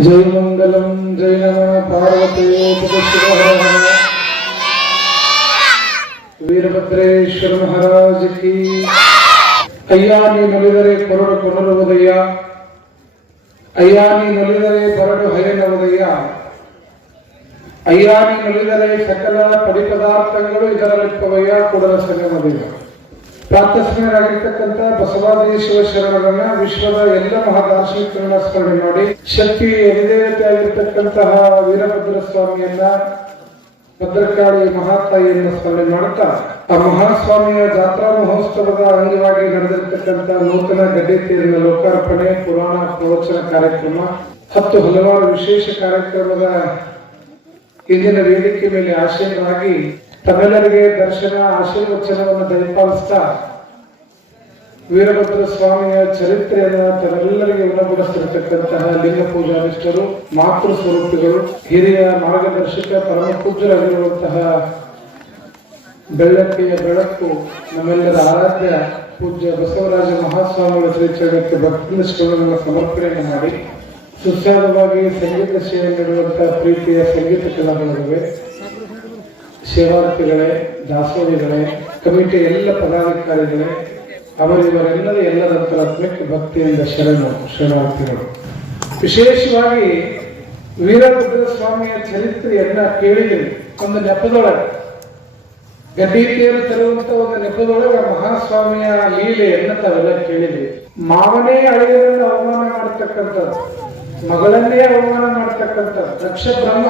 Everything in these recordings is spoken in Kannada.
जय मंगलम जय नमः पार्वती वीरभद्रेश्वर महाराज की। अय्या नी नुलिदरे ಕೊರಡು ಪುನರುದಯ, ಅಯ್ಯಾ ನೀ ನುಲಿದರೆ ಬರಡು ಹಯನವುದಯ, ಅಯ್ಯಾ ನೀ ನುಲಿದರೆ ಸಕಲ ಪಡಿಪದಾರ್ಥಗಳು ಇದರಲ್ಲಿಪ್ಪವಯ್ಯ ಕೂಡಲ ಸಂಗಮದಯ್ಯ. ಪ್ರಾತಸ್ಮರಣರಾಗಿರ್ತಕ್ಕಂಥ ಬಸವಾದೇಶ್ವರ ಶರಣರನ್ನ ವಿಶ್ವದ ಎಲ್ಲ ಮಹಾದಾರ್ಶನಿಕರನ್ನ ಸ್ಮರಣೆ ಮಾಡಿ, ಶಕ್ತಿ ಅಧಿದೇವತೆ ಆಗಿರ್ತಕ್ಕಂತಹ ವೀರಭದ್ರ ಸ್ವಾಮಿಯನ್ನ, ಭದ್ರಕಾಳಿ ಮಹಾತಾಯಿಯನ್ನು ಸ್ಮರಣೆ ಮಾಡುತ್ತಾ, ಆ ಮಹಾಸ್ವಾಮಿಯ ಜಾತ್ರಾ ಮಹೋತ್ಸವದ ಅಂಗವಾಗಿ ನಡೆದಿರ್ತಕ್ಕಂಥ ನೂತನ ಗಡ್ಡೆ ತೇರಿನ ಲೋಕಾರ್ಪಣೆ, ಪುರಾಣ ಪ್ರವಚನ ಕಾರ್ಯಕ್ರಮ, ಹಲವಾರು ವಿಶೇಷ ಕಾರ್ಯಕ್ರಮದ ಇಂದಿನ ವೇದಿಕೆ ಮೇಲೆ ಆಶೀರ್ವಾದವಾಗಿ ತಮ್ಮೆಲ್ಲರಿಗೆ ದರ್ಶನ ಆಶೀರ್ವಚನವನ್ನು ದಯಪಾಲಿಸ್ತಾ ವೀರಭದ್ರ ಸ್ವಾಮಿಯ ಚರಿತ್ರೆಯನ್ನು ತಮ್ಮೆಲ್ಲರಿಗೆ ಉಣಬಡಿಸ್ತಿರ್ತಕ್ಕಂತಹ ಲಿಂಗ ಪೂಜಾನಿಷ್ಠರು, ಮಾತೃ ಸ್ವರೂಪಿಗಳು, ಹಿರಿಯ ಮಾರ್ಗದರ್ಶಕ ಪರಮ ಪೂಜ್ಯರಾಗಿರುವಂತಹ ಬೆಳ್ಳಕ್ಕಿಯ ಬೆಳಕು ನಮ್ಮೆಲ್ಲರ ಆರಾಧ್ಯ ಪೂಜ್ಯ ಬಸವರಾಜ ಮಹಾಸ್ವಾಮಿಗಳ ಶ್ರೀಚರಣಕ್ಕೆ ಭಕ್ತಿಯನ್ನು ಸಮರ್ಪಣೆಯನ್ನು ಮಾಡಿ, ಸುಸ್ವಾದವಾಗಿ ಸಂಗೀತ ಸೇವೆ ನೀಡುವಂತಹ ಪ್ರೀತಿಯ ಸಂಗೀತ ಕಲಾವಿದರುಗಳೇ, ಸೇವಾರ್ಥಿಗಳೇ, ದಾಸೋಹಿಗಳೇ, ಕಮಿಟಿಯ ಎಲ್ಲ ಪದಾಧಿಕಾರಿಗಳೇ, ಅವರಿವರೆಲ್ಲರ ಎಲ್ಲರಂತರಾತ್ಮಕ್ಕೆ ಭಕ್ತಿಯಿಂದ ಶರಣಾರ್ಥಿಗಳು. ವಿಶೇಷವಾಗಿ ವೀರಭದ್ರ ಸ್ವಾಮಿಯ ಚರಿತ್ರೆಯನ್ನ ಕೇಳಿದ್ರಿ. ಒಂದು ನೆಪದೊಳಗೆ ಗಡ್ಡಿ ತೇರು ತರುವಂತ ಒಂದು ನೆಪದೊಳಗೆ ಮಹಾಸ್ವಾಮಿಯ ಲೀಲೆಯನ್ನ ತಾವೆಲ್ಲ ಕೇಳಿದ್ವಿ. ಮಾವನೇ ಅಳಿಯರನ್ನು ಅವಮಾನ ಮಾಡತಕ್ಕಂಥದ್ದು, ಮಗಳನ್ನೇ ಅವಮಾನ ಮಾಡತಕ್ಕಂಥದ್ದು. ದಕ್ಷ ಬ್ರಹ್ಮ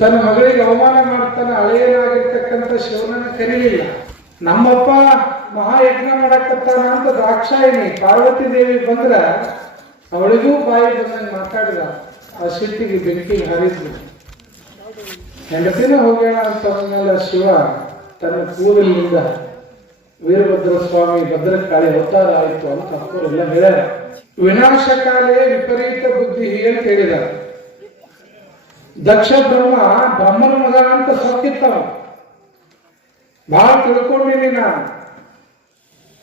ತನ್ನ ಮಗಳಿಗೆ ಅವಮಾನ ಮಾಡ್ತಾನೆ. ಅಳೆಯನಾಗಿರ್ತಕ್ಕಂಥ ಶಿವನನ್ನು ಕರೀಲಿಲ್ಲ. ನಮ್ಮಪ್ಪ ಮಹಾಯಜ್ಞ ಮಾಡಕತ್ತಾನ ಅಂತ ದಾಕ್ಷಾಯಿನಿ ಪಾರ್ವತಿ ದೇವಿ ಬಂದ್ರ ಅವಳಿಗೂ ಬಾಯಿ ಬಂದಂಗೆ ಮಾತಾಡಿದ. ಆ ಸಿಟ್ಟಿಗೆ ಬೆಂಕಿಗೆ ಹಾರಿದ್ಲು. ಹೆಂಡತಿನ ಹೋಗೋಣ ಅಂತ ಅಂದ್ಮೇಲೆ ಶಿವ ತನ್ನ ಕೂದಲಿನಿಂದ ವೀರಭದ್ರ ಸ್ವಾಮಿ ಭದ್ರಕಾಳಿ ಅವತಾರ ಆಯಿತು ಅಂತ ಅವರೆಲ್ಲ ಹೇಳ್ಯಾರ. ವಿನಾಶಕಾಲೇ ವಿಪರೀತ ಬುದ್ಧಿ ಅಂತ ಹೇಳಿದಾರೆ. ದಕ್ಷ ಬ್ರಹ್ಮನ ಮಗ ಅಂತ ಸತ್ತಿತ್ತವ. ಬಹಳ ತಿಳ್ಕೊಂಡಿನಿ ನಾನು,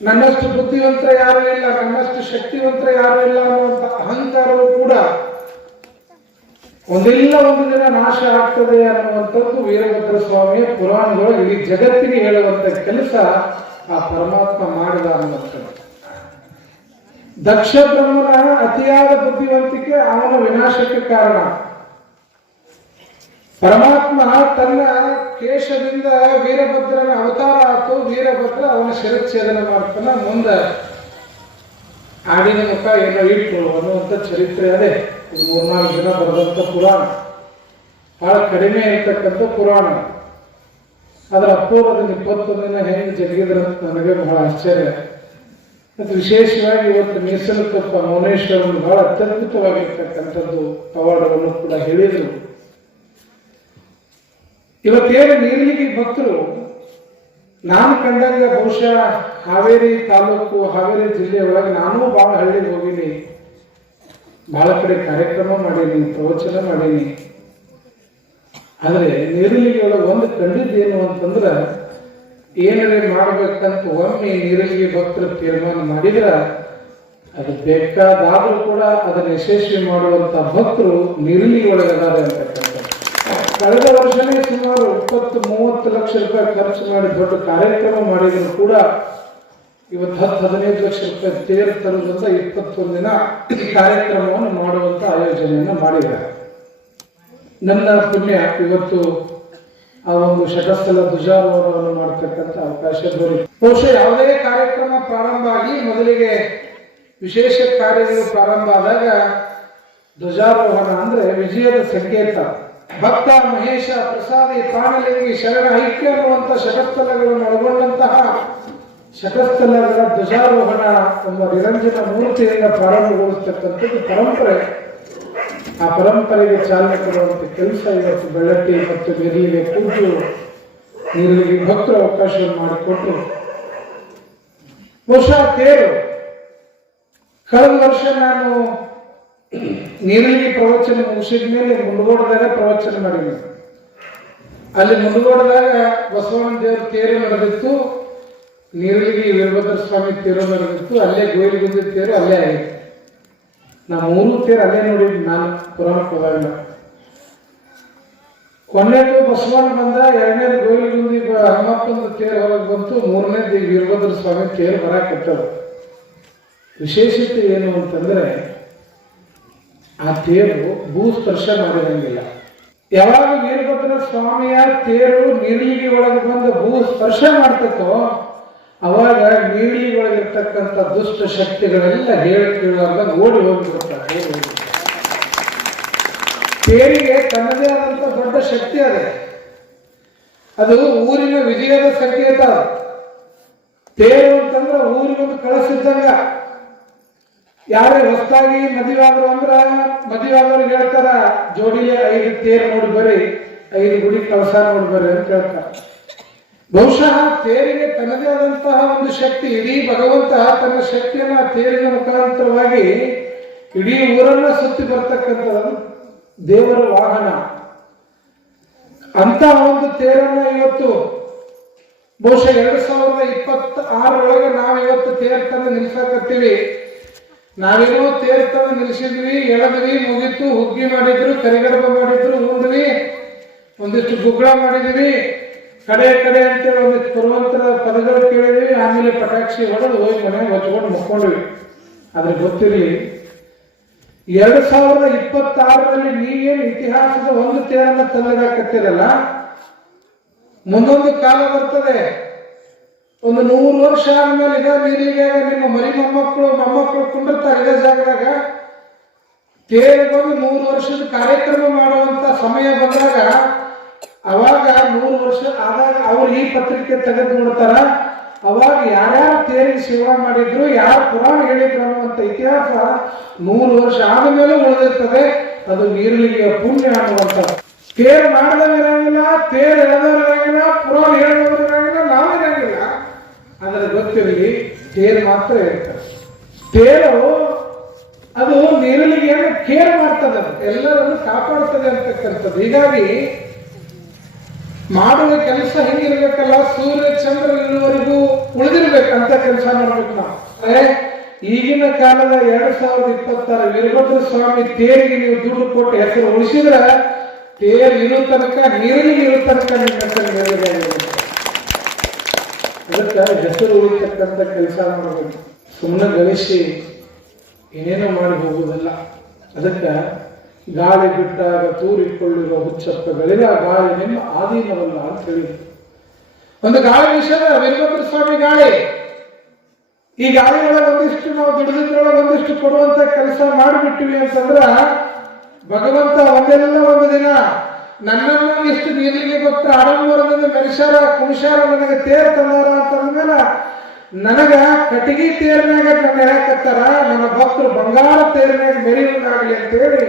ನನ್ನಷ್ಟು ಬುದ್ಧಿವಂತ ಯಾರು ಇಲ್ಲ, ನನ್ನಷ್ಟು ಶಕ್ತಿವಂತ ಯಾರು ಇಲ್ಲ ಅನ್ನುವಂತ ಅಹಂಕಾರವು ಕೂಡ ಒಂದಿಲ್ಲ ಒಂದು ದಿನ ನಾಶ ಆಗ್ತದೆ ಅನ್ನುವಂಥದ್ದು ವೀರಭದ್ರ ಸ್ವಾಮಿಯ ಪುರಾಣಗಳು ಇಡೀ ಜಗತ್ತಿಗೆ ಹೇಳುವಂತ ಕೆಲಸ ಆ ಪರಮಾತ್ಮ ಮಾಡಿದ ಅನ್ನುವಂಥದ್ದು. ದಕ್ಷ ಬ್ರಹ್ಮನ ಅತಿಯಾದ ಬುದ್ಧಿವಂತಿಕೆ ಅವನ ವಿನಾಶಕ್ಕೆ ಕಾರಣ. ಪರಮಾತ್ಮ ತನ್ನ ಕೇಶದಿಂದ ವೀರಭದ್ರನ ಅವತಾರ ಆಯ್ತು. ವೀರಭದ್ರ ಅವನ ಶಿರಚ್ಛೇದನ ಮಾಡ್ತಾನ. ಮುಂದೆ ಆಡಿನ ಮುಖ ಏನೋ ಇಟ್ಟು ಅನ್ನುವಂಥ ಚರಿತ್ರೆ ಅದೇ. ಇದು 3-4 ದಿನ ಬರೆದಂಥ ಪುರಾಣ, ಬಹಳ ಕಡಿಮೆ ಇರ್ತಕ್ಕಂಥ ಪುರಾಣ. ಅದರ ಅಪೂರ್ವದಲ್ಲಿ 21 ದಿನ ಹೆಂಗೆ ಜರುಗಿದ್ರಂತ ನನಗೆ ಬಹಳ ಆಶ್ಚರ್ಯ. ಮತ್ತು ವಿಶೇಷವಾಗಿ ಇವತ್ತು ಮೀಸಲುಕಪ್ಪ ಮೌನೇಶ್ವರನ್ನು ಬಹಳ ಅತ್ಯದ್ಭುತವಾಗಿರ್ತಕ್ಕಂಥದ್ದು ಪವಾಡವನ್ನು ಕೂಡ ಹೇಳಿದರು. ಇವತ್ತೇನು ನೀರ್ಲಿಗಿ ಭಕ್ತರು ನಾನು ಕಂಡಂಗ ಬಹುಶಃ ಹಾವೇರಿ ತಾಲೂಕು, ಹಾವೇರಿ ಜಿಲ್ಲೆಯ ಒಳಗೆ ನಾನೂ ಬಹಳ ಹಳ್ಳಿಗೆ ಹೋಗಿನಿ, ಬಹಳ ಕಡೆ ಕಾರ್ಯಕ್ರಮ ಮಾಡೀನಿ, ಪ್ರವಚನ ಮಾಡೀನಿ. ಆದ್ರೆ ನೀರಲಿಗೆ ಒಳಗೆ ಒಂದು ಕಂಡಿದ್ದೇನು ಅಂತಂದ್ರ, ಏನಾರೇ ಮಾಡ್ಬೇಕಂತ ಒಮ್ಮೆ ನೀರಲಿಗೆ ಭಕ್ತರು ತೀರ್ಮಾನ ಮಾಡಿದ್ರ ಅದು ಬೇಕಾದಾದ್ರೂ ಕೂಡ ಅದನ್ನ ಯಶಸ್ವಿ ಮಾಡುವಂತ ಭಕ್ತರು ನೀರಲಿಗೆ ಒಳಗದಾರೆ ಅಂತಕ್ಕಂಥ. ಕಳೆದ ವರ್ಷನೇ ಸುಮಾರು 20-30 ಲಕ್ಷ ರೂಪಾಯಿ ಖರ್ಚು ಮಾಡಿ ದೊಡ್ಡ ಕಾರ್ಯಕ್ರಮ ಮಾಡಿದ್ರು ಕೂಡ ಇವತ್ತು 10-15 ಲಕ್ಷ ರೂಪಾಯಿ ತೇರು ತರುವಂತ 21 ದಿನ ಕಾರ್ಯಕ್ರಮವನ್ನು ಮಾಡುವಂತ ಆಯೋಜನೆಯನ್ನ ಮಾಡಿದ್ದಾರೆ. ನನ್ನ ಪುಣ್ಯ ಇವತ್ತು ಆ ಒಂದು ಶಟಸ್ಥಲ ಧ್ವಜಾರೋಹಣವನ್ನು ಮಾಡತಕ್ಕಂಥ ಅವಕಾಶ ದೊರೆಯಿತು. ಬಹುಶಃ ಯಾವುದೇ ಕಾರ್ಯಕ್ರಮ ಪ್ರಾರಂಭ ಆಗಿ ಮೊದಲಿಗೆ ವಿಶೇಷ ಕಾರ್ಯಗಳು ಪ್ರಾರಂಭ ಆದಾಗ ಧ್ವಜಾರೋಹಣ ಅಂದ್ರೆ ವಿಜಯದ ಸಂಕೇತ. ಭಕ್ತ ಮಹೇಶ ಪ್ರಸಾದಿ ಪ್ರಾಣಲಿಂಗಿ ಶರಣ ಐಕ್ಯ ಅನ್ನುವಂಥ ಶಟಸ್ಥಲಗಳನ್ನು ಒಳಗೊಂಡಂತಹ ಶಟಸ್ಥಲಗಳ ಧ್ವಜಾರೋಹಣ ಎಂಬ ನಿರಂಜನ ಮೂರ್ತಿಯಿಂದ ಪ್ರಾರಂಭಗೊಳಿಸ್ತಕ್ಕಂಥದ್ದು ಪರಂಪರೆ. ಆ ಪರಂಪರೆಗೆ ಚಾಲನೆ ಕೊಡುವಂಥ ಕೆಲಸ ಇವತ್ತು ಬೆಳ್ಳಟ್ಟಿ ಮತ್ತು ನೀರಲಿಗೆ ಪೂಜ್ಯ ನೀರಲಿಗೆ ಭಕ್ತರು ಅವಕಾಶವನ್ನು ಮಾಡಿಕೊಟ್ಟು, ಬಹುಶಃ ತೇರು ಕಳೆದ ವರ್ಷ ನಾನು ನೀರಲಿಗೆ ಪ್ರವಚನ ಮುಗಿಸಿದ ಮೇಲೆ ಮುಂಡಗೋಡದಾಗ ಪ್ರವಚನ ಮಾಡಿದ್ವಿ. ಅಲ್ಲಿ ಮುಂಡಗೋಡದಾಗ ಬಸವಣ್ಣ ದೇವರ ತೇರು ನಡೆದಿತ್ತು, ನೀರಲಿಗೆ ವೀರಭದ್ರ ಸ್ವಾಮಿ ತೇರು ನಡೆದಿತ್ತು. ಅಲ್ಲೇ ಗೋಯಿಲಗುಂದಿ ತೇರು ಅಲ್ಲೇ ಆಗಿತ್ತು. ನಾ 3 ತೇರು ಅಲ್ಲೇ ನೋಡಿದ್ವಿ ನಾನು ಪುರಾಣಕ್ಕೆ ಹೋದಾಗ. ಕೊನೆಗೂ ಬಸವಣ್ಣ ಬಂದ, 2ನೇದು ಗೋವಿಲಗುಂದಿ ಹನುಮಪ್ಪಂದು ತೇರು ಹೊರಗೆ ಬಂತು, 3ನೇದು ವೀರಭದ್ರ ಸ್ವಾಮಿ ತೇರು ಬರಾಕತ್ತದ. ವಿಶೇಷತೆ ಏನು ಅಂತಂದ್ರೆ ಆ ತೇರು ಭೂ ಸ್ಪರ್ಶ ಮಾಡಿದಂಗಿಲ್ಲ. ಯಾವಾಗ ವೀರಭದ್ರ ಸ್ವಾಮಿಯ ತೇರು ನೀರಿಗೆ ಒಳಗೆ ಬಂದು ಭೂ ಸ್ಪರ್ಶ ಮಾಡ್ತಕ್ಕೋ ಅವಾಗ ನೀರಿಗೆ ಒಳಗಿರ್ತಕ್ಕಂಥ ದುಷ್ಟ ಶಕ್ತಿಗಳೆಲ್ಲ ಹೇಳಿ ಕೇಳುವಾಗ ಓಡಿ ಹೋಗ್ಬಿಡ್ತಾರೆ. ತೇರಿಗೆ ತನ್ನದೇ ಆದಂತ ದೊಡ್ಡ ಶಕ್ತಿ ಅದೇ. ಅದು ಊರಿನ ವಿಜಯದ ಸಂಕೇತ. ತೇರು ಅಂತಂದ್ರೆ ಊರಿಗೊಂದು ಕಳಿಸಿದ್ದಂಗ. ಯಾರೇ ಹೊಸದಾಗಿ ಮದುವೆ ಆದ್ರು ಅಂದ್ರ ಮದುವೆ ಆದವ್ರಿಗೆ ಹೇಳ್ತಾರ, ಜೋಡಿಲೆ 5 ತೇರು ನೋಡಿ ಬರ್ರಿ, 5 ಗುಡಿ ಕಳಸ ನೋಡಿ ಬರ್ರಿ ಅಂತ ಹೇಳ್ತಾರ. ಬಹುಶಃ ತೇರಿಗೆ ತನ್ನದೇ ಆದಂತಹ ಒಂದು ಶಕ್ತಿ. ಇಡೀ ಭಗವಂತ ತನ್ನ ಶಕ್ತಿಯನ್ನ ತೇರಿನ ಮುಖಾಂತರವಾಗಿ ಇಡೀ ಊರನ್ನ ಸುತ್ತಿ ಬರ್ತಕ್ಕಂಥದ್ದು ದೇವರ ವಾಹನ. ಅಂತ ಒಂದು ತೇರನ್ನ ಇವತ್ತು ಬಹುಶಃ 2026 ನಾವು ಇವತ್ತು ತೇರ್ ತಂದು ನಿಲ್ಸಕತ್ತೀವಿ. ನಾವೇನೋ ತೇರ್ ತಂದು ನಿಲ್ಸಿದ್ವಿ, ಎಳೆದ್ವಿ, ಮುಗಿತು, ಹುಗ್ಗಿ ಮಾಡಿದ್ರು, ಕರಿಗಡಬ ಮಾಡಿದ್ರು, ಉಂಡ್ವಿ, ಒಂದಿಷ್ಟು ಗುಗ್ಗಳ ಮಾಡಿದ್ವಿ, ಕಡೆ ಅಂತೇಳಿ ಒಂದಿಷ್ಟು ಪುರವಂತರ ಪದಗಳು ಕೇಳಿದ್ವಿ, ಆಮೇಲೆ ಪಟಾಕ್ಷಿ ಹೊಡೆದು ಹೋಗಿ ಮನೆಗೆ ಹೊಚ್ಕೊಂಡು ಮುಕ್ಕೊಂಡ್ವಿ. ಆದ್ರೆ ಗೊತ್ತಿರಲಿ, 2026 ನೀವೇನು ಇತಿಹಾಸದ ಒಂದು ತೇರನ್ನ ತಂದಿಡಕತ್ತಿರಲ್ಲ, ಮುಂದೊಂದು ಕಾಲ ಬರ್ತದೆ. ಒಂದು 100 ವರ್ಷ ಆದ್ಮೇಲೆ ಇದ ನೀರಿಗೆ ನಿಮ್ಮ ಮರಿ ಮೊಮ್ಮಕ್ಕಳು ಕುಂಡಿರ್ತಾರೆ ಇದೇ ಜಾಗದಾಗ. ತೇರಿಗೊಂದು 100 ವರ್ಷದ ಕಾರ್ಯಕ್ರಮ ಮಾಡುವಂತ ಸಮಯ ಬಂದಾಗ, ಅವಾಗ 100 ವರ್ಷ ಆದಾಗ ಅವ್ರು ಈ ಪತ್ರಿಕೆ ತೆಗೆದು ನೋಡ್ತಾರ. ಅವಾಗ ಯಾರ್ಯಾರು ತೇರಿಗೆ ಸೇವಾ ಮಾಡಿದ್ರು, ಯಾರು ಪುರಾಣ ಹೇಳಿದ್ರು ಅನ್ನುವಂಥ ಇತಿಹಾಸ 100 ವರ್ಷ ಆದ್ಮೇಲೆ ಉಳಿದಿರ್ತದೆ. ಅದು ನೀರುಳಿಗೆಯ ಪುಣ್ಯ ಅನ್ನುವಂಥ. ತೇರು ಮಾಡಿದವರು ಇರಂಗಿಲ್ಲ, ತೇರು ಎಳೆದವರು ಇರಂಗಿಲ್ಲ, ಪುರಾಣ ಹೇಳಿದವರು ಇರಂಗಿಲ್ಲ, ನಾವಿರಂಗಿಲ್ಲ. ಆದರೆ ಗೊತ್ತಿರಲಿ, ತೇರು ಮಾತ್ರ ಇರ್ತದೆ. ತೇರು ಅದು ನೀರುಳಿಗೆಯನ್ನು ಕೇರ್ ಮಾಡ್ತದೆ, ಎಲ್ಲರನ್ನು ಕಾಪಾಡ್ತದೆ ಅಂತಕ್ಕಂಥದ್ದು. ಹೀಗಾಗಿ ಮಾಡುವ ಕೆಲಸ ಹೆಂಗಿರ್ಬೇಕಲ್ಲ, ಸೂರ್ಯ ಚಂದ್ರ ಇರುವವರೆಗೂ ಉಳಿದಿರ್ಬೇಕಂತ ಕೆಲಸ ಮಾಡ್ಬೇಕು ನಾವು. ಈಗಿನ ಕಾಲದ 2026 ವೀರಭದ್ರ ಸ್ವಾಮಿ ತೇರಿಗೆ ನೀವು ದುಡ್ಡು ಕೊಟ್ಟು ಹೆಸರು ಉಳಿಸಿದ್ರ, ತೇರು ಇರೋ ತನಕ, ನೀರಿಗೆ ಇರೋ ತನಕ ನಿಮ್ಮ ಹೆಸರು ಹೇಳಿದೆ. ಅದಕ್ಕೆ ಹೆಸರು ಉಳಿತಕ್ಕಂಥ ಕೆಲಸ ಮಾಡಬೇಕು. ಸುಮ್ಮನೆ ಗಳಿಸಿ ಏನೇನೋ ಮಾಡಿ ಹೋಗುವುದಿಲ್ಲ. ಅದಕ್ಕೆ ಗಾಳಿ ಬಿಟ್ಟಾಗ ತೂರಿಕೊಳ್ಳಿರುವ ಹುಚ್ಚಪ್ಪಗಳಿಲ್ಲ, ಗಾಳಿ ನಿಮ್ಮ ಆಧೀನವಲ್ಲ ಅಂತ ಹೇಳಿದ್ರು. ಒಂದು ಗಾಳಿ ವಿಷಯದ ವೀರಭದ್ರ ಸ್ವಾಮಿ ಗಾಳಿ. ಈ ಗಾಳಿ ಒಳಗೆ ಒಂದಿಷ್ಟು ನಾವು ದುಡಿದ್ರೊಳಗೆ ಒಂದಿಷ್ಟು ಕೊಡುವಂತ ಕೆಲಸ ಮಾಡಿಬಿಟ್ಟಿವಿ ಅಂತಂದ್ರ, ಭಗವಂತ ಒಂದು ದಿನ ನನ್ನನ್ನು ಎಷ್ಟು ನೀರಿಗೆ ಗೊತ್ತ ಆಡಂಬರದಿಂದ ಮೆರೆಸಾರ, ಕುಣಿಸಾರ, ನನಗೆ ತೇರ್ ತಂದಾರ ಅಂತಂದ್ಮೇಲೆ ನನಗ ಕಟಿಗಿ ತೇರ್ನಾಗ ನನ್ನ ಹೇಳಕತ್ತಾರ, ನನ್ನ ಭಕ್ತರು ಬಂಗಾರ ತೇರ್ನಾಗ ಮೆರೆಯುವಂಗಾಗಲಿ ಅಂತೇಳಿ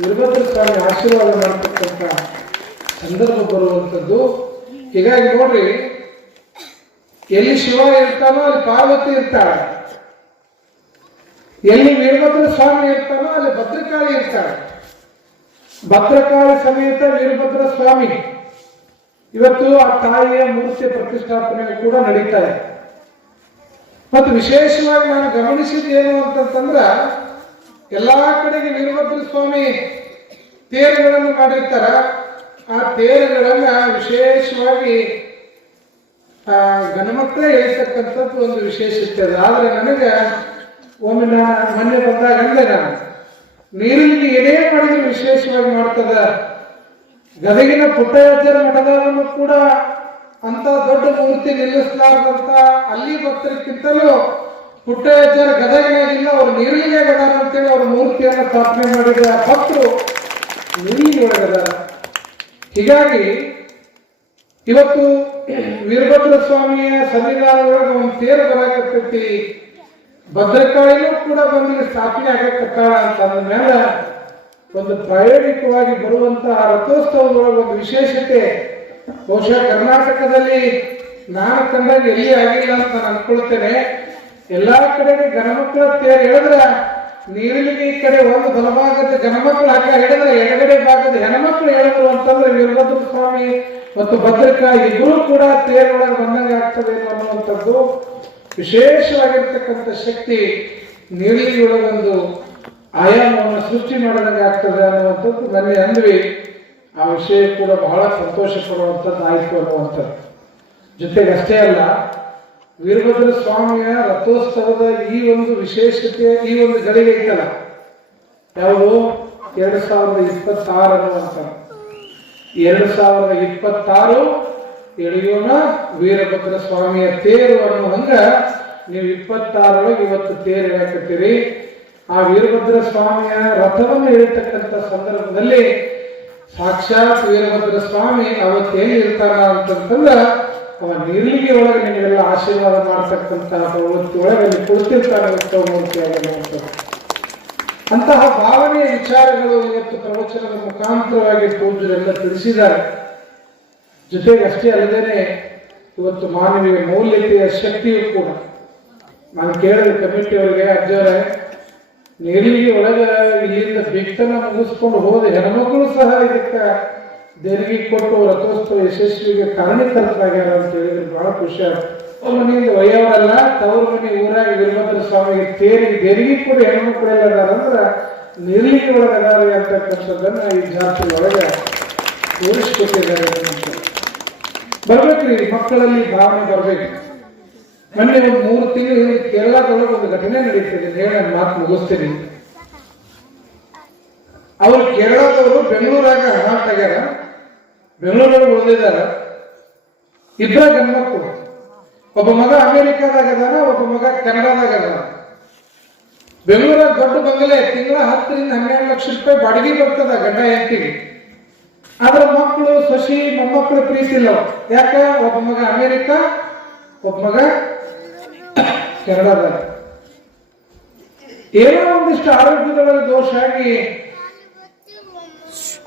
ವೀರಭದ್ರ ಸ್ವಾಮಿ ಆಶೀರ್ವಾದ ಮಾಡ್ತಕ್ಕಂಥ ಸಂದರ್ಭ ಬರುವಂಥದ್ದು. ಹೀಗಾಗಿ ನೋಡ್ರಿ, ಎಲ್ಲಿ ಶಿವ ಇರ್ತಾನೋ ಅಲ್ಲಿ ಪಾರ್ವತಿ ಇರ್ತಾಳೆ, ಎಲ್ಲಿ ವೀರಭದ್ರ ಸ್ವಾಮಿ ಇರ್ತಾನೋ ಅಲ್ಲಿ ಭದ್ರಕಾಳಿ ಇರ್ತಾಳೆ. ಭದ್ರಕಾಳಿ ಸಮೇತ ವೀರಭದ್ರ ಸ್ವಾಮಿ ಇವತ್ತು ಆ ತಾಯಿಯ ಮೂರ್ತಿ ಪ್ರತಿಷ್ಠಾಪನೆ ಕೂಡ ನಡೀತಾ ಇದೆ. ಮತ್ತು ವಿಶೇಷವಾಗಿ ನಾನು ಗಮನಿಸಿದ್ದೇನು ಅಂತಂದ್ರ, ಎಲ್ಲಾ ಕಡೆಗೆ ವೀರಭದ್ರ ಸ್ವಾಮಿ ತೇರುಗಳನ್ನು ಮಾಡಿರ್ತಾರ. ಆ ತೇರುಗಳನ್ನ ವಿಶೇಷವಾಗಿ ಗಣಮಕ್ಕಳೇ ಹೇಳ್ತಕ್ಕಂಥದ್ದು ಒಂದು ವಿಶೇಷತೆ ಅದ. ಆದ್ರೆ ನನಗೆ ಒಮ್ಮೆ ಮೊನ್ನೆ ಬಂದಾಗ ಅಂದೆ, ನಾನು ನೀರಿಗೆ ಏನೇ ಮಾಡಿದ್ರು ವಿಶೇಷವಾಗಿ ಮಾಡ್ತದ. ಗದಗಿನ ಪುಟ್ಟಯ್ಯಜ್ಜರ ಮಠದವನು ಕೂಡ ಅಂತ ದೊಡ್ಡ ಮೂರ್ತಿ ನಿಲ್ಲಿಸಲಾರ್ದಂತ ಅಲ್ಲಿ ಭಕ್ತರಿಗಿಂತಲೂ ಪುಟ್ಟಯ್ಯಜ್ಜರ ಗದಗಿನಾಗಿಲ್ಲ, ಅವ್ರು ನೀರಿಗೆ ಗದಾರ ಅಂತೇಳಿ ಅವ್ರ ಮೂರ್ತಿಯನ್ನು ಸ್ಥಾಪನೆ ಮಾಡಿದ ಭಕ್ತರು ನೀರಿಗೆ ಒಳಗದಾರ. ಹೀಗಾಗಿ ಇವತ್ತು ವೀರಭದ್ರ ಸ್ವಾಮಿಯ ಸನ್ನಿಧಾನದೊಳಗೆ ಒಂದು ತೇರು ಬರಾಕತ್ತೈತಿ, ಭದ್ರಕಾಳಿನೂ ಕೂಡ ಬಂದು ಸ್ಥಾಪನೆ ಆಗಕತ್ತಾಳ ಅಂತ ಅಂದ್ಮೇಲೆ ಒಂದು ಪ್ರಾಯೋಗಿಕವಾಗಿ ಬರುವಂತಹ ರಥೋತ್ಸವದೊಳಗೆ ಒಂದು ವಿಶೇಷತೆ ಬಹುಶಃ ಕರ್ನಾಟಕದಲ್ಲಿ ನಾನು ಕಂಡಾಗ ಎಲ್ಲಿ ಆಗಿಲ್ಲ ಅಂತ ನಾನು ಅನ್ಕೊಳ್ತೇನೆ. ಎಲ್ಲಾ ಕಡೆಗೆ ಗಣಮಕ್ಕಳ ತೇರು ಹೇಳಿದ್ರೆ ನೀರಿಲಿಗೆ ಈ ಕಡೆ ಒಂದು ಬಲಭಾಗದ ಗಣಮಕ್ಕಳು ಹಗ್ಗ ಹಿಡಿದ್ರೆ ಎಡಗಡೆ ಭಾಗದ ಹೆಣ್ಮಕ್ಳು ಹೇಳಿದ್ರು ಅಂತಂದ್ರೆ ವೀರಭದ್ರ ಸ್ವಾಮಿ ಮತ್ತು ಭದ್ರಕಾಳಿ ಇಬ್ಬರೂ ಕೂಡ ತೇರೊಳಗೆ ಬಂದಂಗೆ ಆಗ್ತದೆ ಅನ್ನುವಂಥದ್ದು ವಿಶೇಷವಾಗಿರ್ತಕ್ಕಂಥ ಶಕ್ತಿ ನೀರಿಲಿಯೊಳಗೊಂದು ಆಯಾಮವನ್ನು ಸೃಷ್ಟಿ ಮಾಡಿದಂಗೆ ಆಗ್ತದೆ ಅನ್ನುವಂಥದ್ದು ಮೊನ್ನೆ ಅಂದ್ವಿ. ಆ ವಿಷಯ ಕೂಡ ಬಹಳ ಸಂತೋಷ ಪಡುವಂಥದ್ದು ಆಯಿತು ಅನ್ನುವಂಥದ್ದು. ಜೊತೆಗೆ ಅಷ್ಟೇ ಅಲ್ಲ, ವೀರಭದ್ರ ಸ್ವಾಮಿಯ ರಥೋತ್ಸವದ ಈ ಒಂದು ವಿಶೇಷತೆ, ಈ ಒಂದು ಗಳಿಗೆ ಐತಲ್ಲ, ಯಾವುದು 2026 ಅನ್ನುವಂಥದ್ದು. 2026 ಎಳೆಯೋಣ ವೀರಭದ್ರ ಸ್ವಾಮಿಯ ತೇರು ಅನ್ನುವಂಗ ನೀವು 26 ಇವತ್ತು ತೇರು ಎಳಕತ್ತೀರಿ. ಆ ವೀರಭದ್ರ ಸ್ವಾಮಿಯ ರಥವನ್ನು ಇರತಕ್ಕಂಥ ಸಂದರ್ಭದಲ್ಲಿ ಸಾಕ್ಷಾತ್ ವೀರಭದ್ರ ಸ್ವಾಮಿ ಅವತ್ತೇನು ಇರ್ತಾರ ಅಂತಂದ್ರೆ ಅವ ನಿರ್ಲಿಗೆ ಒಳಗೆ ನಿಮಗೆಲ್ಲ ಆಶೀರ್ವಾದ ಮಾಡ್ತಕ್ಕಂಥ ಪ್ರವೃತ್ತಿ ಒಳಗೆ ಅಲ್ಲಿ ಕುಳಿತಿರ್ತಾನೆ ಉತ್ಸವಮೂರ್ತಿಯಾಗಿರುವಂಥದ್ದು. ಅಂತಹ ಭಾವನೆಯ ವಿಚಾರಗಳು ಇವತ್ತು ಪ್ರವಚನದ ಮುಖಾಂತರವಾಗಿ ಪೂಜ್ಯರೆಲ್ಲ ತಿಳಿಸಿದ್ದಾರೆ. ಜೊತೆಗೆ ಅಷ್ಟೇ ಅಲ್ಲದೇನೆ ಇವತ್ತು ಮಾನವೀಯ ಮೌಲ್ಯತೆಯ ಶಕ್ತಿಯು ಕೂಡ, ನಾನು ಕೇಳಿದ ಕಮಿಟಿಯವರಿಗೆ, ಅಜ್ಜವರೇ ನೀರಿಗೆ ಒಳಗೆ ಇಲ್ಲಿಂದ ಬಿತ್ತನ ಮುಗಿಸ್ಕೊಂಡು ಹೋದ ಹೆಣ್ಮಕ್ಳು ಸಹ ಇದಕ್ಕೆ ದೇಣಿಗೆ ಕೊಟ್ಟು ರಥೋತ್ಸವ ಯಶಸ್ವಿಗೆ ಕಾರಣೀಕರ್ತರಾಗ್ಯಾರ ಅಂತ ಹೇಳಿದ್ರೆ ಬಹಳ ಖುಷಿ ಆಗ್ತದೆ. ಮನೆಯಿಂದ ಒಯ್ಯವರಲ್ಲ, ತವರು ಮನೆ ಊರಾಗಿ ವೀರಭದ್ರ ಸ್ವಾಮಿಗೆ ದೇಣಿಗೆ ಕೂಡ ಹೆಣ್ಮಕ್ಳೆಲ್ಲ ಅದಾರ ಅಂದ್ರೆ ನಿರ್ಲಿಗೆ ಒಳಗೆ ಅದಾರ ಅಂತಕ್ಕಂಥದ್ದನ್ನ ಈ ಜಾತಿ ಒಳಗೆ ತೋರಿಸ್ಕೊಟ್ಟಿದ್ದಾರೆ. ಬರ್ಬೇಕ್ರಿ, ಮಕ್ಕಳಲ್ಲಿ ಭಾವನೆ ಬರ್ಬೇಕು. ಮೊನ್ನೆ ಒಂದು 3 ತಿಂಗಳು ಕೇರಳದೊಳಗೆ ಒಂದು ಘಟನೆ ನಡೀತಿದೆ, ಹೇಳಿ ಮಾತು ಮುಗಿಸ್ತೀನಿ. ಅವರು ಕೇರಳದವರು ಬೆಂಗಳೂರಾಗ ಹಣಾಟ್ ಆಗ್ಯಾರ, ಬೆಂಗಳೂರೊಳಗೆ ಉಳಿದಿದ್ದಾರೆ. ಇಬ್ಬರ ಗಂಡ್ಮಕ್ಳು, ಒಬ್ಬ ಮಗ ಅಮೆರಿಕಾದಾಗ ಅದಾನ, ಒಬ್ಬ ಮಗ ಕೆನಡಾದಾಗ ಅದಾನ. ಬೆಂಗಳೂರಾಗ ದೊಡ್ಡ ಬಂಗಲೆ, ತಿಂಗಳ 10 ರಿಂದ 12 ಲಕ್ಷ ರೂಪಾಯಿ ಬಾಡಿಗೆ ಬರ್ತದ ಗಂಡ ಹೆಂಡತಿಗೆ. ಆದ್ರೆ ಮಕ್ಕಳು ಸೊಸಿ ಮೊಮ್ಮಕ್ಕಳು ಪ್ರೀತಿ ಇಲ್ಲ. ಯಾಕ? ಒಬ್ಬ ಮಗ ಅಮೆರಿಕ, ಒಬ್ಬ ಮಗ ಕೆನಡಾದಾಗ. ಏನೋ ಒಂದಿಷ್ಟು ಆರೋಗ್ಯದೊಳಗೆ ದೋಷ ಆಗಿ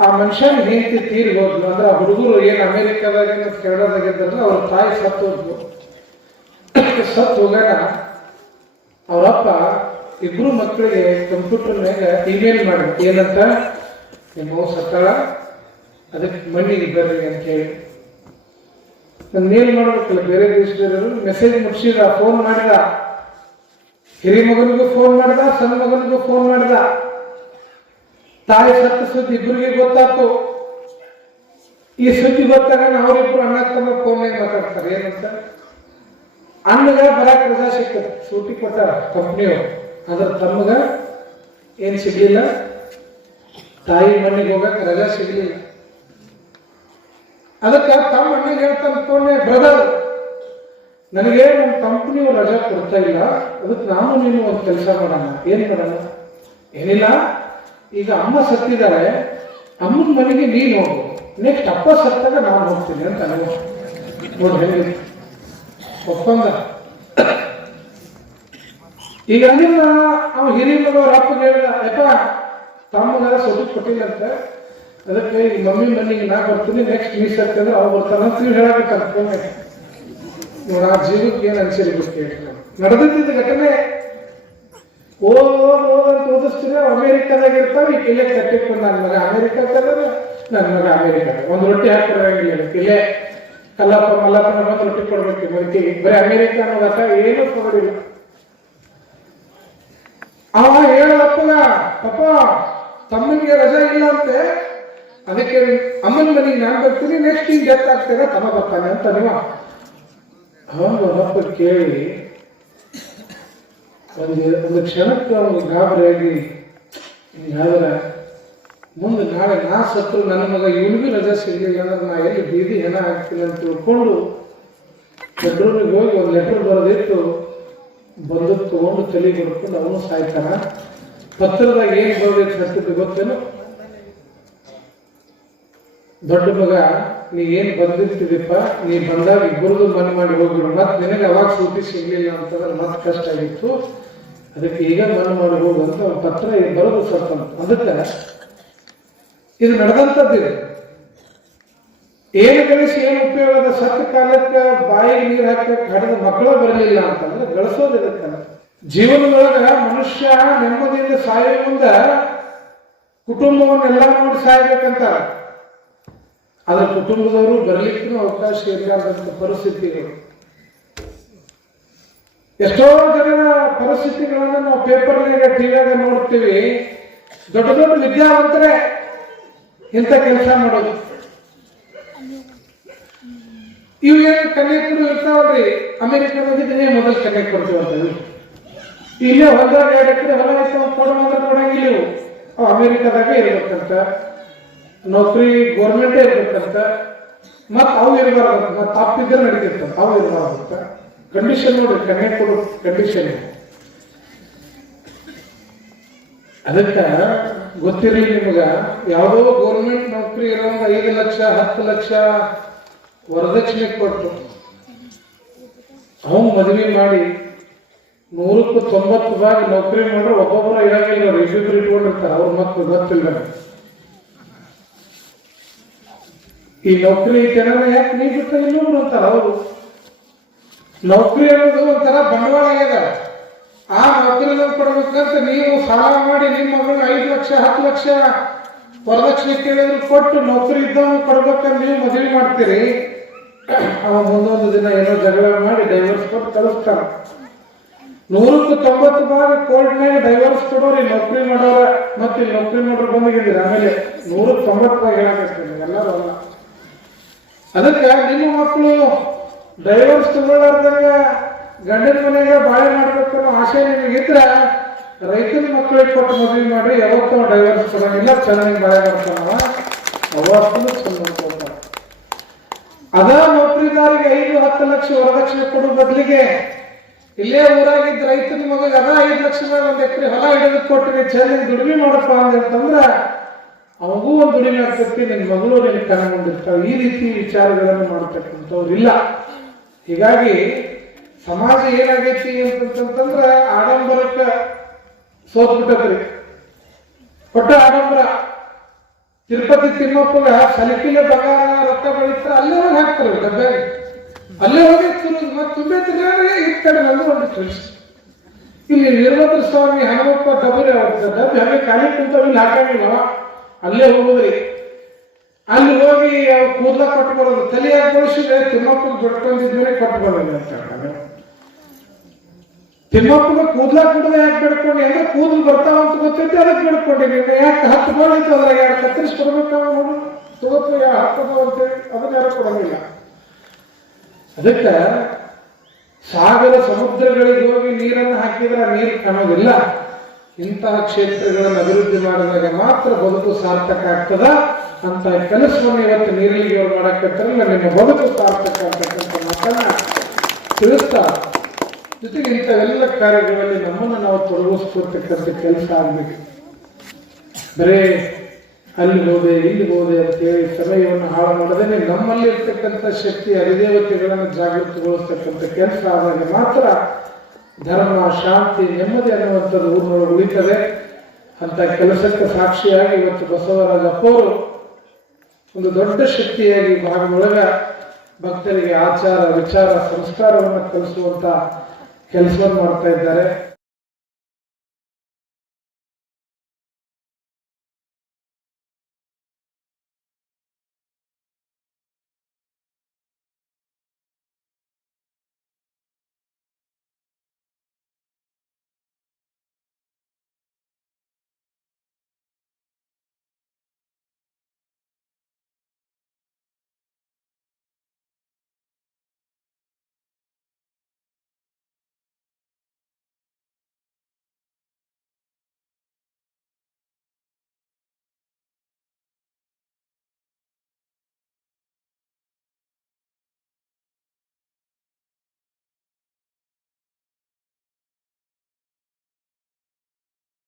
ಆ ಮನುಷ್ಯನ ಹೆಂಡತಿ ತೀರಿ ಹೋದ್ಲು. ಅಂದ್ರೆ ಆ ಹುಡುಗರು ಏನ್ ಅಮೆರಿಕದಾಗ ಕೆನಡಾದಾಗ ಇದ್ರಲ್ಲ, ಅವ್ರ ತಾಯಿ ಸತ್ತು ಹೋದ್ಲು. ಸತ್ತು ಹೋಗಾಗ ಅವರಪ್ಪ ಇಬ್ರು ಮಕ್ಕಳಿಗೆ ಕಂಪ್ಯೂಟರ್ ಮ್ಯಾಗ ಇಮೇಲ್ ಮಾಡಿ, ಏನಂತ, ನಿಮ್ಮ ಸತ್ತಾಳ, ಅದಕ್ಕೆ ಮಣ್ಣಿಗೆ ಬರ್ರಿ ಅಂತ ಹೇಳಿ. ನಾನು ಮೇಲ್ ಮಾಡ್ಬೇಕಲ್ಲ, ಬೇರೆ ದೇಶದವರು ಮೆಸೇಜ್ ಮುಗಿಸಿದ, ಫೋನ್ ಮಾಡಿದ, ಹಿರಿ ಮಗನಿಗೂ ಫೋನ್ ಮಾಡಿದ, ಸಣ್ಣ ಮಗನಿಗೂ ಫೋನ್ ಮಾಡಿದ. ತಾಯಿ ಸತ್ತ ಸುದ್ದಿ ಇಬ್ಬರಿಗೆ ಗೊತ್ತಾಯ್ತು. ಈ ಸುದ್ದಿ ಗೊತ್ತಾಗ ಅವರಿಬ್ರು ಅಣ್ಣ ತಮ್ಮ ಫೋನ್ಯಾಗ ಮಾತಾಡ್ತಾರೆ. ಏನಂತ, ಅಣ್ಣಗ ಬರಾಕ್ ರಜಾ ಸಿಕ್ತದೆ, ಸೂಟಿ ಕೊಟ್ಟಾರ ಕಂಪ್ನಿಯವರು. ಅದ್ರ ತಮ್ಮಗ ಏನ್ ಸಿಗ್ಲಿಲ್ಲ, ತಾಯಿ ಮನೆಗೆ ಹೋಗಕ್ ರಜಾ ಸಿಗ್ಲಿಲ್ಲ. ಅದಕ್ಕೆ ತಮ್ಮ ಅಣ್ಣಗೆ ಹೇಳ್ತಾನೆ ಫೋನ್ಯಾಗ, ಬ್ರದರ್ ನನಗೆ ನಮ್ಮ ಕಂಪ್ನಿಯವ್ರು ರಜಾ ಕೊಡ್ತಾ ಇಲ್ಲ, ಅದಕ್ಕೆ ನಾನು ನೀನು ಒಂದು ಕೆಲಸ ಮಾಡೋಣ. ಏನ್ ಮಾಡೋಣ? ಏನಿಲ್ಲ, ಈಗ ಅಮ್ಮ ಸತ್ತಿದ್ದಾರೆ, ಅಮ್ಮನ ಮನೆಗೆ ನೀನು ಹೋಗು, ನೆಕ್ಸ್ಟ್ ಅಪ್ಪ ಸತ್ತಾಗ ನಾನು ಹೋಗ್ತೀನಿ ಅಂತ ನೋಡಿ. ಹೇಳಿ ಒಪ್ಪಂದ. ಈಗ ಅದನ್ನ ಅವ ಹಿರಿಯ ಮಗವ್ರ ಅಪ್ಪಗೆ ಹೇಳಿದ, ಯಪ್ಪ ತಮ್ಮಗ ಸೊಟ್ಟು ಕೊಟ್ಟಿಲ್ಲಂತೆ, ಅದಕ್ಕೆ ಈ ಮಮ್ಮಿ ಮನೆಗೆ ನಾ ಬರ್ತೀನಿ, ನೆಕ್ಸ್ಟ್ ನೀ ಸತ್ತಂದ್ರೆ ಅವ್ರು ಬರ್ತಾನ ಅಂತ ನೀವು ಹೇಳಬೇಕಂತ ಫೋನ್. ನೋಡ, ಆ ಜೀವಕ್ಕೆ ಏನ್ ಅನ್ಸಿರ್ಬೇಕು. ನಡೆದಿದ್ದ ಘಟನೆ ಓದಂತ ಓದಿಸ್ತೀರ, ಅಮೇರಿಕಾದಾಗ ಇರ್ತಾವ, ಈ ಕಿಲೆ ಕಟ್ಟಿಕೊಂಡು ನನ್ನ ಮಗ ಅಮೇರಿಕಾಕ್ಕಂದ್ರೆ ನನ್ನ ಮಗ ಅಮೇರಿಕಾದ ಒಂದು ರೊಟ್ಟಿ ಹಾಕಿರಂಗಿಲ್ಲ, ಕಿಲೆ ಕಲ್ಲಪ್ಪ ಮಲ್ಲಪ್ಪನ ಮತ್ತೆ ರೊಟ್ಟಿ ಕೊಡ್ಬೇಕು ಮರಿಕೆಗೆ. ಬರೀ ಅಮೇರಿಕ ಅನ್ನೋದಕ್ಕ ಏನೂ ತಗೊಳಿಲ್ಲ. ಅವ ಹೇಳಪ್ಪಗ, ಪಪ್ಪ ತಮ್ಮನಿಗೆ ರಜಾ ಇಲ್ಲ ಅಂತೆ, ಅದಕ್ಕೆ ಅಮ್ಮನ ಮನೆಗೆ ನಾನು ಬರ್ತೀನಿ, ನೆಕ್ಸ್ಟ್ ಈಗ ಡೆತ್ ಆಗ್ತೇನೆ, ತಮ್ಮ ಬರ್ತಾನೆ ಅಂತ. ನೀವು ಅವನಪ್ಪ ಕೇಳಿ ಒಂದು ಕ್ಷಣಕ್ಕೆ ಅವನು ಗಾಬರಿಯಾಗಿ, ಯಾವ್ದಾರ ಮುಂದೆ ನಾಳೆ ನಾ ಸತ್ರು ನನ್ನ ಮಗ ಇವನಿಗೂ ರಜಾ ಸಿಗ್ಲಿಲ್ಲ ಅಂದ್ರೆ ನಾ ಎಲ್ಲಿ ಬೀದಿ ಹೆಣ ಹಾಕ್ತೀನಿ ಅಂತ ತಿಳ್ಕೊಂಡು ಬೆಡ್ರೂಮಿಗೆ ಹೋಗಿ ಒಂದು ಲೆಟರ್ ಬರೆದಿಟ್ಟು ಬಂದು ತಗೊಂಡು ತಲೆ ಬರ್ಕೊಂಡು ಅವನು ಸಾಯ್ತಾನ. ಪತ್ರದಾಗ ಏನ್ ಬರೋದೈತೆ ಸತ್ತಿದ್ದು ಗೊತ್ತೇನು? ದೊಡ್ಡ ಮಗ, ನೀ ಏನ್ ಬಂದಿರ್ತಿದೀಪ, ನೀ ಬಂದಾಗ ಇಬ್ಬರದು ಮನೆ ಮಾಡಿ ಹೋಗ್ಬಿಡು, ಮತ್ ನಿನಗೆ ಅವಾಗ ಸೂಟಿ ಸಿಗ್ಲಿಲ್ಲ ಅಂತಂದ್ರೆ ಮತ್ ಕಷ್ಟ ಆಗಿತ್ತು, ಅದಕ್ಕೆ ಈಗ ಮನೆ ಮಾಡಿ ಹೋಗಂತ ಪತ್ರ ಬರೋದು ಸತ್ತಂತ. ಅದಕ್ಕೆ ಇದು ನಡೆದಂಥದ್ದಿದೆ. ಏನು ಗಳಿಸಿ ಏನು ಉಪಯೋಗದ? ಸತ್ತ ಕಾಲಕ್ಕೆ ಬಾಯಿಗೆ ನೀರು ಹಾಕಕ್ಕೆ ಹಡದ ಮಕ್ಕಳು ಬರಲಿಲ್ಲ ಅಂತಂದ್ರೆ ಗಳಿಸೋದು ಇದಕ್ಕೆ. ಜೀವನದೊಳಗ ಮನುಷ್ಯ ನೆಮ್ಮದಿಯಿಂದ ಸಾಯೋ ಮುಂದ ಕುಟುಂಬವನ್ನೆಲ್ಲ ನೋಡಿ ಸಾಯ್ಬೇಕಂತ. ಅದ್ರ ಕುಟುಂಬದವರು ಬರ್ಲಿಕ್ಕೂ ಅವಕಾಶ ಇರಲಾರ್ದಂತ ಪರಿಸ್ಥಿತಿಗಳು, ಎಷ್ಟೋ ಜನರ ಪರಿಸ್ಥಿತಿಗಳನ್ನ ನಾವು ಪೇಪರ್ನಾಗ ಟಿವಿಯಾಗ ನೋಡ್ತೀವಿ. ದೊಡ್ಡ ದೊಡ್ಡ ವಿದ್ಯಾವಂತರೇ ಇಂಥ ಕೆಲಸ ಮಾಡೋದು. ಇವು ಏನು ಕನ್ಯಾಕುಮಾರಿ ಇರ್ತಾವಲ್ರಿ, ಅಮೆರಿಕದಾಗಿದ್ರೆ ಮೊದಲು ಕನ್ಯಾಕುಮಾರಿ ಕೊಡ್ತೀವಿ. ಇಲ್ಲೇ ಹೊಲದಾಗ 2 ಎಕರೆ ಹೊಲ ಇರ್ತಾವ, ಕೊಡೋದಂದ್ರೆ ಕೊಡಂಗಿಲ್ಲ. ಇವು ಅವು ಅಮೆರಿಕದಾಗೆ ಇರ್ಬೇಕಂತ, ನೌಕರಿ ಗೋರ್ಮೆಂಟೇ ಇರ್ಬೇಕಂತ, ಮತ್ ಅವು ಇರಬಾರ್ದಂತ, ಮತ್ ತಪ್ಪಿದ್ರೆ ನಡೀತಿರ್ತಾವ, ಅವು ಇರಬಾರ್ದಂತ ಕಂಡೀಷನ್. ನೋಡ್ರಿ ಕನ್ಯಾಕುಮಾರಿ ಕಂಡೀಷನ್. ಅದಕ್ಕ ಗೊತ್ತಿರಲಿ ನಿಮಗ, ಯಾವುದೋ ಗೋರ್ಮೆಂಟ್ ನೌಕರಿ ಇರೋಂಗ 5 ಲಕ್ಷ 10 ಲಕ್ಷ ವರದಕ್ಷಿಣೆ ಕೊಟ್ಟು ಅವನು ಮದುವೆ ಮಾಡಿ 100ಕ್ಕೆ 90 ಭಾಗ ನೌಕರಿ ಮಾಡ್ರೆ ಒಬ್ಬೊಬ್ಬರ ಇರಂಗಿಲ್ಲ, ಇಬ್ಬಿಬ್ರು ಇಟ್ಕೊಂಡಿರ್ತಾರೆ. ಅವ್ರ ಮಕ್ಕಳು ಗೊತ್ತಿಲ್ಲ. ಈ ನೌಕರಿ ಜನನ ಯಾಕೆ ನೀ ಬಿಟ್ಟ ಇನ್ನೊಬ್ರು ಅಂತಾರ. ಅವರು ನೌಕರಿ ಅನ್ನೋದು ಒಂಥರ ಬಂಡವಾಳ ಆಗ್ಯದ. ಆ ನೌಕರಿನ ಕೊಡ್ಬೇಕಂತ ನೀವು ಸಾಲ ಮಾಡಿ ನಿಮ್ಮ ಮಗಳು 5 ಲಕ್ಷ 10 ಲಕ್ಷ ವರದಕ್ಷಿಣೆ ಕೇಳಿದ್ರು ಕೊಟ್ಟು ನೌಕರಿ ಇದ್ದವನು ಕೊಡ್ಬೇಕಂತ ನೀವು ಮದುವೆ ಮಾಡ್ತೀರಿ. ಅವ ಮುಂದೊಂದು ದಿನ ಏನೋ ಜಗಳ ಮಾಡಿ ಡೈವರ್ಸ್ ಕೊಟ್ಟು ಕಳಿಸ್ತಾರ. 100ಕ್ಕೆ 90 ಭಾಗ ಕೋರ್ಟ್ನಾಗ ಡೈವರ್ಸ್ ಕೊಡೋರಿ ನೌಕರಿ ಮಾಡೋರ. ಮತ್ತೆ ಇಲ್ಲಿ ನೌಕರಿ ಮಾಡೋರು ಬಂದಿದ್ದೀರಿ. ಆಮೇಲೆ 100ಕ್ಕೆ 90 ಭಾಗ ಹೇಳಕತ್ತೀನಿ ಎಲ್ಲರೂ ಅಲ್ಲ. ಅದಕ್ಕೆ ನಿಮ್ಮ ಮಕ್ಕಳು ಡೈವರ್ಸ್ ತಗೊಳ್ಳಾರ್ದಾಗ ಗಂಡನ ಮನೆಗೆ ಬಾಳೆ ಮಾಡ್ಬೇಕು ಅನ್ನೋ ಆಸೆ ನಿಮಗಿದ್ರ ರೈತನ ಮಕ್ಕಳಿಗೆ ಕೊಟ್ಟು ಮದುವೆ ಮಾಡಿ ಯಾವತ್ತೂ ಡೈವರ್ಸ್ ಕೊಡೋಂಗಿಲ್ಲ. ಚೆನ್ನಾಗಿ ಬಾಳೆ ಮಾಡ್ತಾನವ, ಯಾವತ್ತೂ ಚೆನ್ನಾಗಿ. ಅದ ನೌಕರಿದಾರಿಗೆ 5-10 ಲಕ್ಷ ವರದಕ್ಷಿಣೆ ಕೊಡೋ ಬದಲಿಗೆ ಇಲ್ಲೇ ಊರಾಗಿದ್ದ ರೈತನ ಮಗ ಅದ 5 ಲಕ್ಷ ಮೇಲೆ 1 ಎಕರೆ ಹೊಲ ಹಿಡಿದು ಕೊಟ್ಟು ಚೆನ್ನಾಗಿ ದುಡಿಮೆ ಮಾಡಪ್ಪ ಅಂತಂದ್ರ ಅವಗೂ ಒಂದು ದುಡಿಮೆ ಆಗ್ತೈತಿ, ನಿನ್ನ ಮಗಳು ನಿನ್ನ ಕಣ್ಮುಂದಿರ್ತಾವೆ. ಈ ರೀತಿ ವಿಚಾರಗಳನ್ನು ಮಾಡ್ತಕ್ಕಂಥವ್ರು ಇಲ್ಲ. ಹೀಗಾಗಿ ಸಮಾಜ ಏನಾಗೈತಿ ಅಂತಂತಂದ್ರ ಆಡಂಬರಕ್ಕೆ ಸೋತ್ಬಿಟ್ಟದ್ರಿ. ಕೊಟ್ಟ ಆಡಂಬರ. ತಿರುಪತಿ ತಿಮ್ಮಪ್ಪಗ ಸಲಿಕಿಲೆ ಬಂಗಾರ ರೊಕ್ಕ ಬೆಳೀತಾರ, ಅಲ್ಲೇ ಹೋಗಿ ಹಾಕ್ತಾರೆ ಡಬ್ಬೆ, ಅಲ್ಲೇ ಹೋಗಿ ಮತ್ತೆ ತುಂಬೆ ತಿರ್ಗಾದ್ರೆ ಈ ಕಡೆ ಒಂದು ತಿಳಿಸಿ. ಇಲ್ಲಿ ವೀರಭದ್ರ ಸ್ವಾಮಿ ಹನುಮಪ್ಪ ಡಬ್ಬರಿ ಡಬ್ಬಿ ಹಾಗೆ ಖಾಲಿ ಕುಂತವ್, ಇಲ್ಲಿ ಹಾಕಂಗಿಲ್ಲ. ಅಲ್ಲೇ ಹೋಗುದ್ರಿ. ಅಲ್ಲಿ ಹೋಗಿ ಕೂದಲ ಕೊಟ್ಟು ಬರೋದು, ತಲೆಯಾಗಿ ಬಳಸಿದ್ರೆ ತಿಮ್ಮಪ್ಪಗೆ ಬಿಡ್ಕೊಂಡಿದ್ಮೇಲೆ ಕೊಟ್ಟು ಬರೋದು ಅಂತ ಹೇಳ್ತಾರೆ. ತಿಮ್ಮಪ್ಪಗೆ ಕೂದಲ ಕುಡಿದ ಯಾಕೆ ಬಿಡ್ಕೊಂಡಿ ಅಂದ್ರೆ ಕೂದಲು ಬರ್ತಾವಂತ ಗೊತ್ತೈತಿ, ಅದಕ್ಕೆ ಬಿಡ್ಕೊಂಡಿನಿ. ಯಾಕೆ 10 ಗೋಳಿತ್ತು ಅದ್ರಾಗ 2 ಕತ್ತರಿಸಿ ಕೊಡ್ಬೇಕು ನೋಡಿ, ತಗೋತು 10 ಅಂತೇಳಿ ಅದನ್ನ ಯಾರು ಕೊಡಂಗಿಲ್ಲ. ಅದಕ್ಕೆ ಸಾಗರ ಸಮುದ್ರಗಳಿಗೆ ಹೋಗಿ ನೀರನ್ನು ಹಾಕಿದ್ರೆ ನೀರು ಕಾಣೋದಿಲ್ಲ. ಇಂತಹ ಕ್ಷೇತ್ರಗಳನ್ನು ಅಭಿವೃದ್ಧಿ ಮಾಡಿದಾಗ ಮಾತ್ರ ಬದುಕು ಸಾರ್ಥಕ ಆಗ್ತದ. ಅಂತ ಕೆಲಸವನ್ನು ಇವತ್ತು ನೀರಿಗೆ ಅವ್ರು ಮಾಡಕ್ಕಂತಾರಲ್ಲ, ನಿಮ್ಮ ಬದುಕು ಸಾರ್ಥಕ ಆಗ್ತಕ್ಕಂಥ ಮಾತನ್ನ ತಿಳಿಸ್ತಾ, ಜೊತೆಗೆ ಇಂಥವೆಲ್ಲ ಕಾರ್ಯಗಳಲ್ಲಿ ನಮ್ಮನ್ನು ನಾವು ತೊಡಗಿಸ್ಕೊಳ್ತಕ್ಕಂಥ ಕೆಲಸ ಆಗ್ಬೇಕು. ಬರೇ ಅಲ್ಲಿ ಹೋದೆ ಇಲ್ಲಿ ಹೋದೆ ಅಂತೇಳಿ ಸಮಯವನ್ನು ಹಾಳು ಮಾಡದೇ ನಮ್ಮಲ್ಲಿ ಇರ್ತಕ್ಕಂಥ ಶಕ್ತಿ ಅಧಿದೇವತೆಗಳನ್ನು ಜಾಗೃತಿಗೊಳಿಸ್ತಕ್ಕಂಥ ಕೆಲಸ ಆದಾಗ ಮಾತ್ರ ಧರ್ಮ, ಶಾಂತಿ, ನೆಮ್ಮದಿ ಅನ್ನುವಂಥದ್ದು ಊರಿನೊಳಗೆ ಉಳಿತದೆ. ಅಂತ ಕೆಲಸಕ್ಕೆ ಸಾಕ್ಷಿಯಾಗಿ ಇವತ್ತು ಬಸವರಾಜಪ್ಪವರು ಒಂದು ದೊಡ್ಡ ಶಕ್ತಿಯಾಗಿ ಭಾಗದೊಳಗ ಭಕ್ತರಿಗೆ ಆಚಾರ, ವಿಚಾರ, ಸಂಸ್ಕಾರವನ್ನು ಕಲಿಸುವಂತ ಕೆಲಸವನ್ನು ಮಾಡ್ತಾ ಇದ್ದಾರೆ.